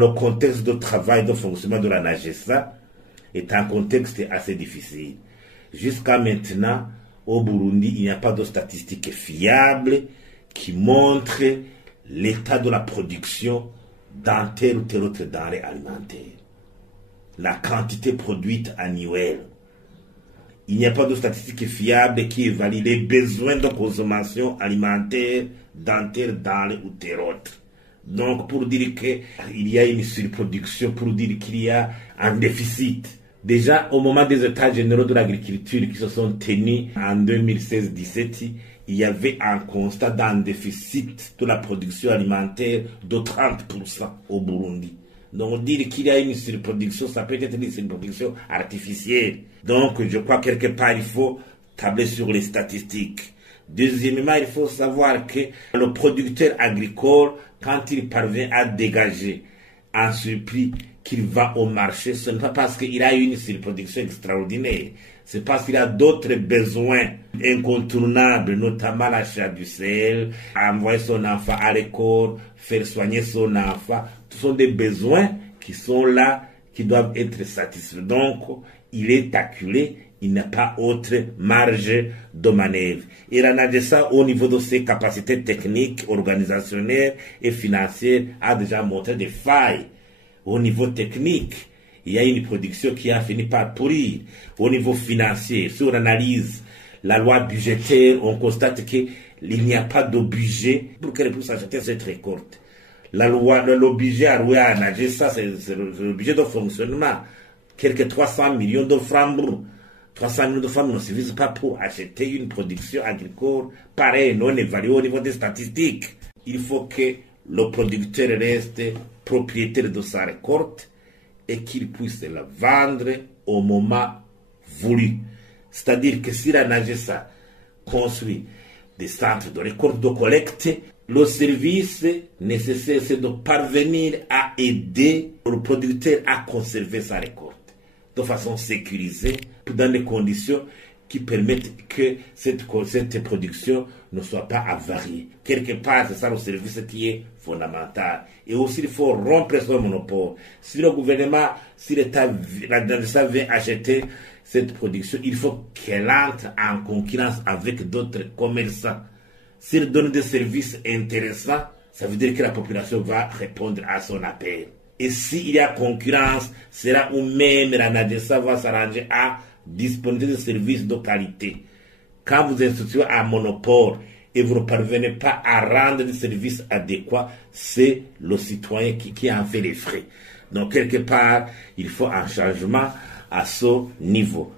Le contexte de travail, de fonctionnement de la NAGESA est un contexte assez difficile. Jusqu'à maintenant, au Burundi, il n'y a pas de statistiques fiables qui montrent l'état de la production dans tel ou tel autre denrée alimentaire. La quantité produite annuelle. Il n'y a pas de statistiques fiables qui évaluent les besoins de consommation alimentaire dans tel denrée ou tel autre. Donc, pour dire qu'il y a une surproduction, pour dire qu'il y a un déficit. Déjà, au moment des états généraux de l'agriculture qui se sont tenus en 2016-17, il y avait un constat d'un déficit de la production alimentaire de 30% au Burundi. Donc, dire qu'il y a une surproduction, ça peut être une surproduction artificielle. Donc, je crois quelque part, il faut tabler sur les statistiques. Deuxièmement, il faut savoir que le producteur agricole, quand il parvient à dégager un surplus qu'il va au marché, ce n'est pas parce qu'il a une surproduction extraordinaire, c'est parce qu'il a d'autres besoins incontournables, notamment l'achat du sel, envoyer son enfant à l'école, faire soigner son enfant. Ce sont des besoins qui sont là, qui doivent être satisfaits. Donc, il est acculé, il n'a pas autre marge de manœuvre. Et la NAGESA, au niveau de ses capacités techniques, organisationnelles et financières, a déjà montré des failles. Au niveau technique, il y a une production qui a fini par pourrir. Au niveau financier, si on analyse la loi budgétaire, on constate qu'il n'y a pas de budget pour qu'elle puisse acheter cette récolte. Le budget alloué à NAGESA, c'est le budget de fonctionnement. Quelques 300 millions de francs. 300 millions de francs ne suffisent pas pour acheter une production agricole pareille, non évaluée au niveau des statistiques. Il faut que le producteur reste propriétaire de sa récolte et qu'il puisse la vendre au moment voulu. C'est-à-dire que si la NAGESA construit des centres de récolte, de collecte, le service nécessaire, c'est de parvenir à aider le producteur à conserver sa récolte de façon sécurisée, dans des conditions qui permettent que cette production ne soit pas avariée. Quelque part, c'est ça le service qui est fondamental. Et aussi, il faut rompre son monopole. Si le gouvernement, si l'État veut acheter cette production, il faut qu'elle entre en concurrence avec d'autres commerçants. S'il donne des services intéressants, ça veut dire que la population va répondre à son appel. Et s'il y a concurrence, c'est là où même la NAGESA va s'arranger à disposer de services de qualité. Quand vous instituez un monopole et vous ne parvenez pas à rendre des services adéquats, c'est le citoyen qui en fait les frais. Donc, quelque part, il faut un changement à ce niveau.